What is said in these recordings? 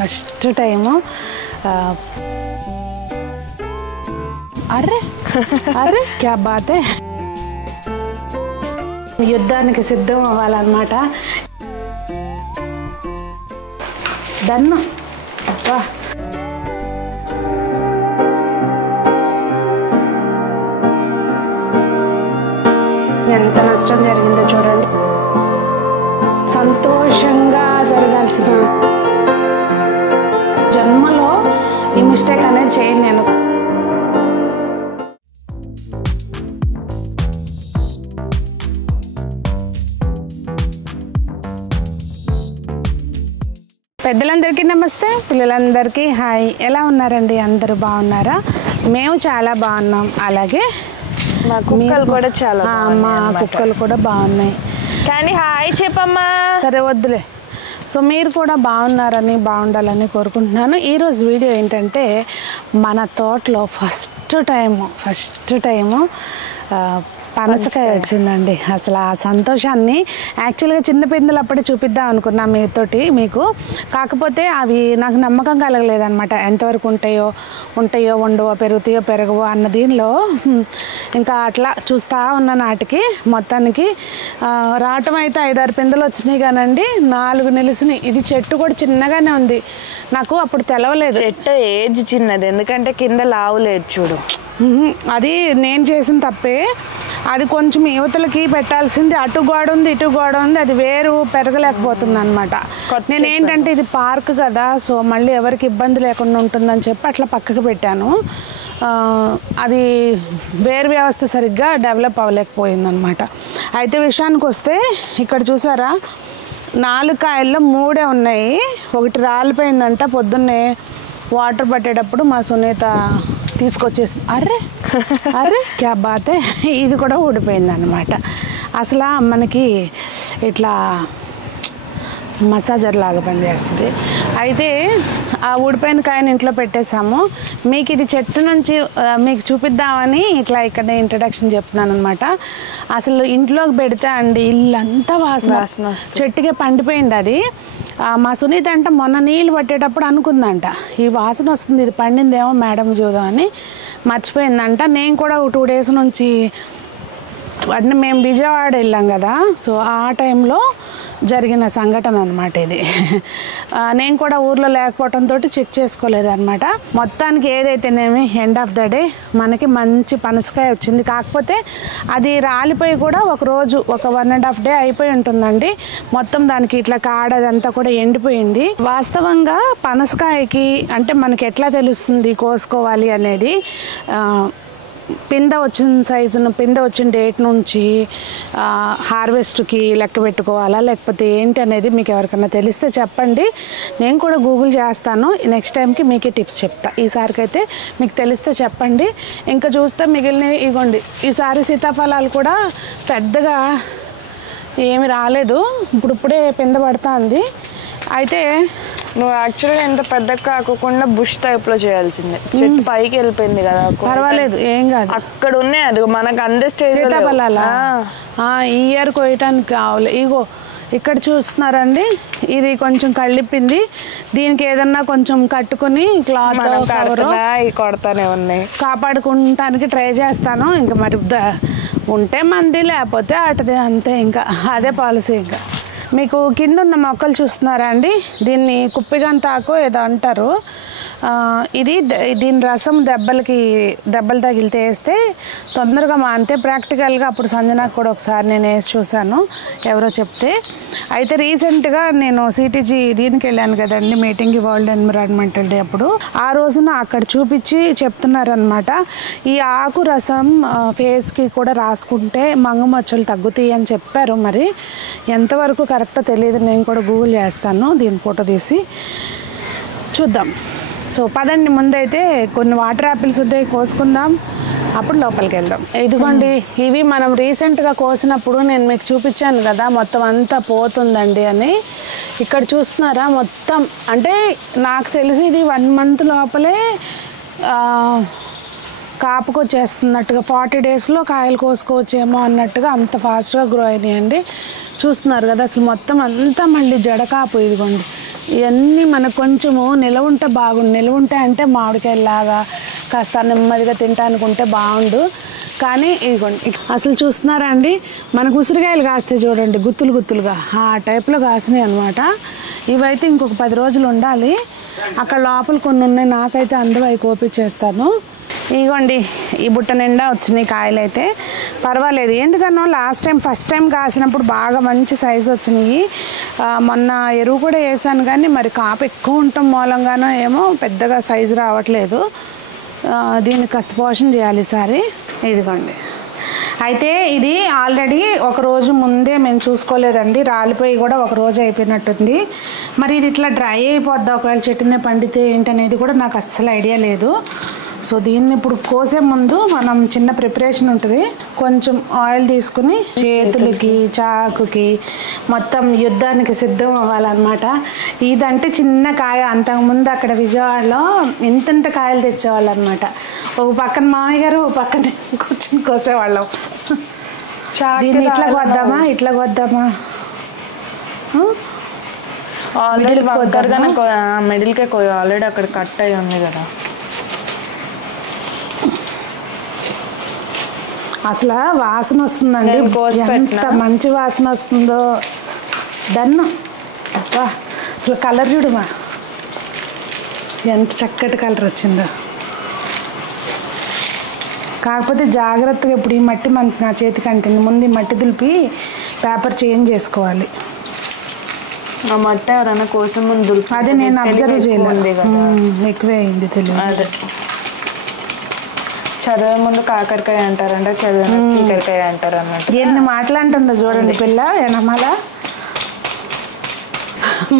First time. Array array క్యా బాతే, యుద్ధానికి సిద్ధం అవ్వాలన్నమాట. డన్ను. అబ్బా ఎంత నష్టం జరిగిందో చూడండి. సంతోషంగా జరగాల్సిన జన్మలో ఈ మిస్టేక్ అనేది చేయను నేను. పెద్దలందరికీ నమస్తే, పిల్లలందరికీ హాయ్. ఎలా ఉన్నారండి? అందరూ బాగున్నారా? మేము చాలా బాగున్నాం. అలాగే మా కుక్కలు కూడా చాలా మా కుక్కలు కూడా బాగున్నాయి. కానీ హాయ్ చెప్పమ్మా. సరే వద్దులే. సో మీరు కూడా బాగున్నారని, బాగుండాలని కోరుకుంటున్నాను. ఈరోజు వీడియో ఏంటంటే మన తోటలో ఫస్ట్ టైము పనసకాయ వచ్చిందండి. అసలు ఆ సంతోషాన్ని యాక్చువల్గా చిన్న పిందులు అప్పుడే చూపిద్దాం అనుకున్నా మీకు. కాకపోతే అవి నాకు నమ్మకం కలగలేదన్నమాట. ఎంతవరకు ఉంటాయో ఉండవో, పెరగవో అన్న దీనిలో ఇంకా అట్లా చూస్తూ ఉన్న నాటికి మొత్తానికి రావటం అయితే 5-6 పిందులు వచ్చినాయి కానండి, 4 నిలిచినాయి. ఇది చెట్టు కూడా చిన్నగానే ఉంది. నాకు అప్పుడు తెలవలేదు. చెట్టు ఏజ్ చిన్నది, ఎందుకంటే కింద లావు లేదు చూడు. అది నేను చేసిన తప్పే. అది కొంచెం యువతలకి పెట్టాల్సింది. అటు గోడ ఉంది, ఇటు గోడ ఉంది, అది వేరు పెరగలేకపోతుంది అనమాట. నేను ఏంటంటే ఇది పార్క్ కదా, సో మళ్ళీ ఎవరికి ఇబ్బంది లేకుండా ఉంటుందని చెప్పి అట్లా పక్కకు పెట్టాను. అది వేరు వ్యవస్థ సరిగ్గా డెవలప్ అవ్వలేకపోయిందనమాట. అయితే విషయానికి వస్తే ఇక్కడ చూసారా, 4 కాయల్లో 3 ఉన్నాయి. ఒకటి రాలిపోయిందంట. పొద్దున్నే వాటర్ పట్టేటప్పుడు మా సునీత తీసుకొచ్చేసి అర్రే క్యా బాతే, ఇది కూడా ఊడిపోయింది అనమాట. అసలు మనకి ఇట్లా మసాజర్ లాగా పనిచేస్తుంది. అయితే ఆ ఊడిపోయిన కాయని ఇంట్లో పెట్టేసాము. మీకు ఇది చెట్టు నుంచి మీకు చూపిద్దామని ఇట్లా ఇక్కడ ఇంట్రడక్షన్ చెప్తున్నాను అనమాట. అసలు ఇంట్లోకి పెడితే అండి ఇల్లంతా వాసన చెట్టుకే పండిపోయింది అది. మా సునీత అంటే మొన్న నీళ్ళు పట్టేటప్పుడు అనుకుందంట ఈ వాసన వస్తుంది, ఇది పండిందేమో మేడం చూద్దాం అని మర్చిపోయిందంట. నేను కూడా 2 డేస్ నుంచి అంటే మేము విజయవాడ వెళ్ళాం కదా, సో ఆ టైంలో జరిగిన సంఘటన అనమాట ఇది. నేను కూడా ఊర్లో లేకపోవడంతో చెక్ చేసుకోలేదన్నమాట. మొత్తానికి ఏదైతేనేమి ఎండ్ ఆఫ్ ద డే మనకి మంచి పనసకాయ వచ్చింది. కాకపోతే అది రాలిపోయి కూడా ఒక 1.5 డే అయిపోయి ఉంటుందండి. మొత్తం దానికి ఇట్లా కాడదంతా కూడా ఎండిపోయింది. వాస్తవంగా పనసకాయకి అంటే మనకి ఎట్లా తెలుస్తుంది కోసుకోవాలి అనేది, పింద వచ్చిన సైజును, పింద వచ్చిన డేట్ నుంచి హార్వెస్ట్కి లెక్క పెట్టుకోవాలా లేకపోతే ఏంటి అనేది మీకు ఎవరికైనా తెలిస్తే చెప్పండి. నేను కూడా గూగుల్ చేస్తాను. నెక్స్ట్ టైంకి మీకే టిప్స్ చెప్తా. ఈసారికి అయితే మీకు తెలిస్తే చెప్పండి. ఇంకా చూస్తే మిగిలిన ఇగోండి, ఈసారి సీతాఫలాలు కూడా పెద్దగా ఏమి రాలేదు. ఇప్పుడే పింద పడుతుంది. అయితే నువ్వు యాక్చువల్గా ఎంత పెద్దగా కాకుండా బుష్ టైప్లో చేయాల్సిందే. చెట్టు పైకి వెళ్ళిపోయింది కదా, పర్వాలేదు ఏం కాదు. అక్కడ ఉన్నాయి అది మనకు అందే స్టేజ్. సీతాఫలాలా ఈ ఇయర్ కోయటానికి కావాలి. ఇగో ఇక్కడ చూస్తున్నారండి, ఇది కొంచెం కళ్ళిప్పింది. దీనికి ఏదన్నా కొంచెం కట్టుకుని క్లాత్ కొడతానే ఉన్నాయి, కాపాడుకుంటానికి ట్రై చేస్తాను. ఇంకా మరి ఉంటే మంది, లేకపోతే అటుదే, అంతే. ఇంకా అదే పాలసీ. ఇంకా మీకు కింద ఉన్న మొక్కలు చూస్తున్నారా అండి, దీన్ని కుప్పిగంతాకు ఏదో అంటారు. దీని రసం దెబ్బలు తగిలితే వేస్తే తొందరగా మానితే ప్రాక్టికల్గా అప్పుడు సంజనాకు కూడా ఒకసారి నేను వేసి చూశాను, ఎవరో చెప్తే. అయితే రీసెంట్గా నేను సిటీజీ దీనికి వెళ్ళాను కదండి మీటింగ్కి, వరల్డ్ ఎన్విరాన్మెంటల్ డే అప్పుడు. ఆ రోజున అక్కడ చూపించి చెప్తున్నారనమాట, ఈ ఆకు రసం ఫేస్కి కూడా రాసుకుంటే మంగుమచ్చలు తగ్గుతాయి అని చెప్పారు. మరి ఎంతవరకు కరెక్టో తెలియదు, నేను కూడా గూగుల్ చేస్తాను, దీని ఫోటో తీసి చూద్దాం. సో పదండి, ముందైతే కొన్ని వాటర్ యాపిల్స్ ఉంటాయి, కోసుకుందాం, అప్పుడు లోపలికి వెళ్దాం. ఇదిగోండి, ఇవి మనం రీసెంట్గా కోసినప్పుడు నేను మీకు చూపించాను కదా మొత్తం అంతా పోతుందండి అని. ఇక్కడ చూస్తున్నారా మొత్తం, అంటే నాకు తెలిసి ఇది 1 month లోపలే కాపుకొచ్చేస్తున్నట్టుగా, 40 daysలో కాయలు కోసుకోవచ్చేమో అన్నట్టుగా అంత ఫాస్ట్గా గ్రో అయినాయండి. చూస్తున్నారు కదా, అసలు మొత్తం అంతా మళ్ళీ జడకాపు. ఇదిగోండి ఇవన్నీ మనకు కొంచెము నిలవ ఉంటే బాగుండు. నిలవ ఉంటే అంటే మామిడికాయలాగా కాస్త నెమ్మదిగా తింటానుకుంటే బాగుండు. కానీ ఇదిగోండి అసలు చూస్తున్నారా అండి, మనకు ఉసిరికాయలు కాస్తే చూడండి గుత్తులు గుత్తులుగా ఆ టైప్లో కాసినాయి అనమాట. ఇవైతే ఇంకొక 10 రోజులు ఉండాలి. అక్కడ లోపల కొన్ని ఉన్నాయి, నాకైతే అందరూ అవి కోపించేస్తాను. ఇదిగోండి ఈ బుట్ట నిండా వచ్చినాయి కాయలు. అయితే పర్వాలేదు, ఎందుకనో ఫస్ట్ టైం కాసినప్పుడు బాగా మంచి సైజు వచ్చినాయి. మొన్న ఎరువు కూడా వేసాను కానీ మరి కాపు ఎక్కువ ఉండటం మూలంగానో ఏమో పెద్దగా సైజు రావట్లేదు. దీన్ని కాస్త పోషణ చేయాలి ఈసారి. ఇదిగోండి అయితే ఇది ఆల్రెడీ ఒక రోజు ముందే మేము చూసుకోలేదండి, రాలిపోయి కూడా ఒక రోజు అయిపోయినట్టుంది. మరి ఇది ఇట్లా డ్రై అయిపోద్దా ఒకవేళ చెట్టునే పండితే ఏంటనేది కూడా నాకు అస్సలు ఐడియా లేదు. సో దీన్ని ఇప్పుడు కోసే ముందు మనం చిన్న ప్రిపరేషన్ ఉంటుంది. కొంచెం ఆయిల్ తీసుకుని చేతులకి చాకుకి మొత్తం యుద్ధానికి సిద్ధం అవ్వాలన్నమాట. ఇదంటే చిన్న కాయ, అంతకుముందు అక్కడ విజయవాడలో ఇంత కాయలు తెచ్చేవాళ్ళు అనమాట. ఒక పక్కన మామయ్య గారు ఒక పక్కన కూర్చొని కోసేవాళ్ళం. దీన్ని ఇట్లా కొద్దామా ఆల్రెడీ మిడిల్కే ఆల్రెడీ అక్కడ కట్ అయ్యి ఉంది కదా. అసలు వాసన వస్తుందండి, ఎంత మంచి వాసన వస్తుందో. డన్ను అబ్బా, అసలు కలర్ చూడమా ఎంత చక్కటి కలర్ వచ్చిందో. కాకపోతే జాగ్రత్తగా ఇప్పుడు ఈ మట్టి నా చేతికి అంటుంది. ముందు ఈ మట్టి దులిపి పేపర్ చేంజ్ చేసుకోవాలి. ఆ మట్టి ఎవరైనా కోసం ముందు అదే నేను అబ్జర్వ్ చేయలేదు, ఎక్కువే అయింది తెలియదు. అదే చదివే ముందు కాకరకాయ అంటారంటే చదివే కీకరకాయ అంటారు అన్నట్టు. ఎన్ని మాట్లాడుతుందో చూడండి పిల్ల ఎనమాల.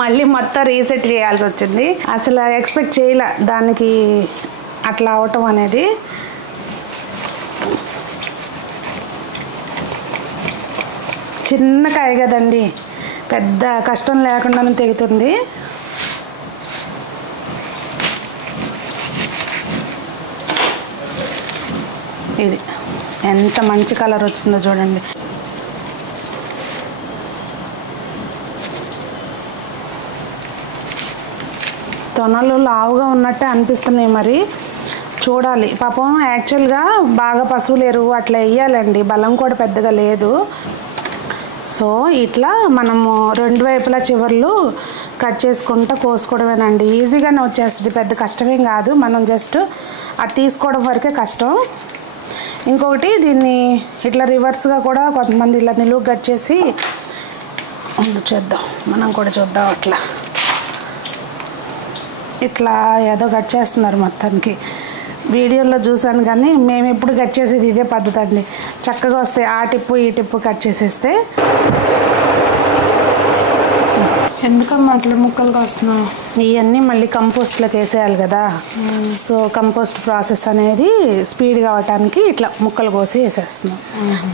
మళ్ళీ మొత్తం రీసెట్ చేయాల్సి వచ్చింది. అసలు ఎక్స్పెక్ట్ చేయలే దానికి అట్లా అవటం అనేది. చిన్న కాయ కదండి, పెద్ద కష్టం లేకుండానే తెగుతుంది. ఇది ఎంత మంచి కలర్ వచ్చిందో చూడండి. తొనలు లావుగా ఉన్నట్టే అనిపిస్తున్నాయి, మరి చూడాలి. పాపం యాక్చువల్గా బాగా పశువుల ఎరువు అట్లా వేయాలండి, బలం కూడా పెద్దగా లేదు. సో ఇట్లా మనము 2 వైపులా చివర్లు కట్ చేసుకుంటూ కోసుకోవడమేనండి. ఈజీగానే వచ్చేస్తుంది, పెద్ద కష్టమేం కాదు. మనం జస్ట్ అది తీసుకోవడం వరకే కష్టం. ఇంకొకటి దీన్ని ఇట్లా రివర్స్గా కూడా కొంతమంది ఇలా నిలువు కట్ చేసి చేద్దాం, మనం కూడా చూద్దాం. ఇట్లా ఏదో కట్ చేస్తున్నారు మొత్తానికి. వీడియోలో చూసాను కానీ మేము ఎప్పుడు కట్ చేసేది ఇదే పద్ధతి అండి. చక్కగా వస్తాయి, ఆ టిప్పు ఈ టిప్పు కట్ చేసేస్తే. ఎందుకమ్మా అట్లా ముక్కలుగా వస్తున్నాం? ఇవన్నీ మళ్ళీ కంపోస్ట్లోకి వేసేయాలి కదా. సో కంపోస్ట్ ప్రాసెస్ అనేది స్పీడ్ కావటానికి ఇట్లా ముక్కలు కోసి వేసేస్తున్నాం.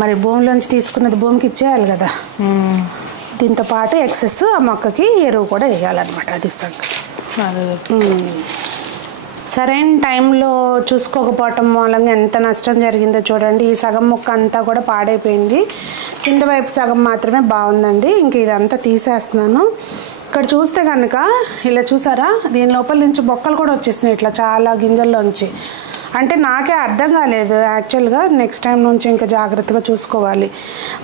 మరి భూమిలోంచి తీసుకున్నది భూమికి ఇచ్చేయాలి కదా. దీంతో పాటు ఎక్సెస్ ఆ మొక్కకి ఎరువు కూడా వేయాలన్నమాట. అది సంగతి. సరైన టైంలో చూసుకోకపోవటం మూలంగా ఎంత నష్టం జరిగిందో చూడండి. ఈ సగం ముక్క అంతా కూడా పాడైపోయింది, కింద వైపు సగం మాత్రమే బాగుందండి. ఇంక ఇదంతా తీసేస్తున్నాను. ఇక్కడ చూస్తే కనుక ఇలా చూసారా, దీని లోపల నుంచి బొక్కలు కూడా వచ్చేసినాయి ఇట్లా చాలా గింజల్లోంచి. అంటే నాకే అర్థం కాలేదు యాక్చువల్గా. నెక్స్ట్ టైం నుంచి ఇంకా జాగ్రత్తగా చూసుకోవాలి.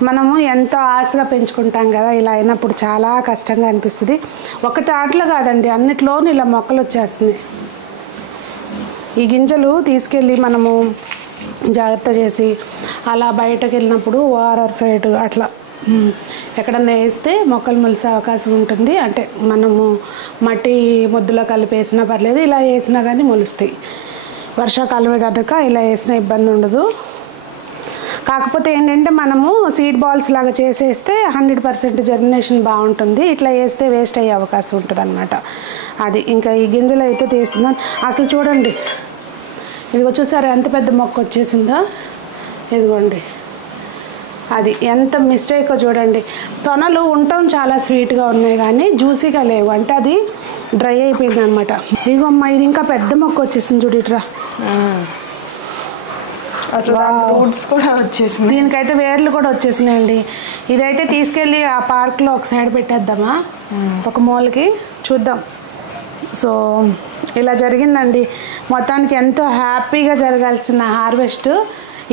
మనము ఎంతో ఆశగా పెంచుకుంటాం కదా, ఇలా అయినప్పుడు చాలా కష్టంగా అనిపిస్తుంది. ఒకటి ఆటలో కాదండి, అన్నిట్లోనూ ఇలా మొక్కలు వచ్చేస్తున్నాయి. ఈ గింజలు తీసుకెళ్ళి మనము జాగ్రత్త చేసి అలా బయటకు వెళ్ళినప్పుడు ఓఆర్ఆర్ సైడ్ అట్లా ఎక్కడన్నా వేస్తే మొక్కలు మొలిసే అవకాశం ఉంటుంది. అంటే మనము మట్టి ముద్దులో కలిపి వేసినా పర్లేదు, ఇలా వేసినా కానీ మొలుస్తాయి. వర్షాకాలమే కనుక ఇలా వేసిన ఇబ్బంది ఉండదు. కాకపోతే ఏంటంటే మనము సీడ్ బాల్స్ లాగా చేసేస్తే 100% జర్మినేషన్ బాగుంటుంది. ఇట్లా వేస్తే వేస్ట్ అయ్యే అవకాశం ఉంటుంది అన్నమాట. అది ఇంకా ఈ గింజలు అయితే తీస్తున్నాను. అసలు చూడండి, ఇదిగో చూసారా ఎంత పెద్ద మొక్క వచ్చేసిందో. ఇదిగోండి, అది ఎంత మిస్టేకో చూడండి. తొనలు ఉండటం చాలా స్వీట్గా ఉన్నాయి కానీ జ్యూసీగా లేవు, అంటే అది డ్రై అయిపోయింది అనమాట. ఇదిగో అమ్మ, ఇది ఇంకా పెద్ద మొక్క వచ్చేసింది చూడు. ఇట్రా అసలు రూట్స్ కూడా వచ్చేసింది. దీనికైతే వేర్లు కూడా వచ్చేసినాయండి. ఇదైతే తీసుకెళ్ళి ఆ పార్క్లో ఒక సైడ్ పెట్టేద్దామా, ఒక మూలకి చూద్దాం. సో ఇలా జరిగిందండి. మొత్తానికి ఎంతో హ్యాపీగా జరగాల్సిన హార్వెస్ట్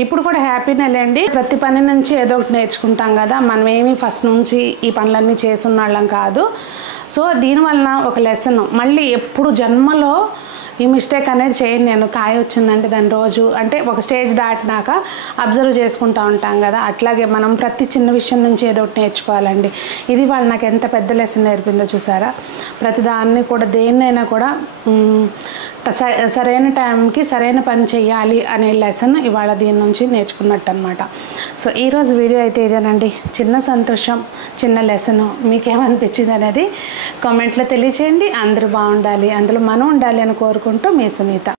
ఇప్పుడు కూడా హ్యాపీనే లేండి. ప్రతి పని నుంచి ఏదో ఒకటి నేర్చుకుంటాం కదా, మనం ఏమీ ఫస్ట్ నుంచి ఈ పనులన్నీ చేసున్న వాళ్ళం కాదు. సో దీనివలన ఒక లెసన్, మళ్ళీ ఎప్పుడు జన్మలో ఈ మిస్టేక్ అనేది చేయను నేను. కాయ వచ్చిందంటే దాని రోజు అంటే ఒక స్టేజ్ దాటినాక అబ్జర్వ్ చేసుకుంటూ ఉంటాం కదా, అట్లాగే మనం ప్రతి చిన్న విషయం నుంచి ఏదో ఒకటి నేర్చుకోవాలండి. ఇది వాళ్ళు నాకు ఎంత పెద్ద లెసన్ నేర్పిందో చూసారా. ప్రతి దాన్ని కూడా దేన్నైనా కూడా సరైన టైంకి సరైన పని చేయాలి అనే లెసన్ ఇవాళ దీని నుంచి నేర్చుకున్నట్టు అనమాట. సో ఈరోజు వీడియో అయితే ఇదేనండి. చిన్న సంతోషం, చిన్న లెసను. మీకేమనిపించింది అనేది కామెంట్లో తెలియచేయండి. అందరూ బాగుండాలి, అందులో మనం ఉండాలి అని కోరుకుంటూ మీ సునీత.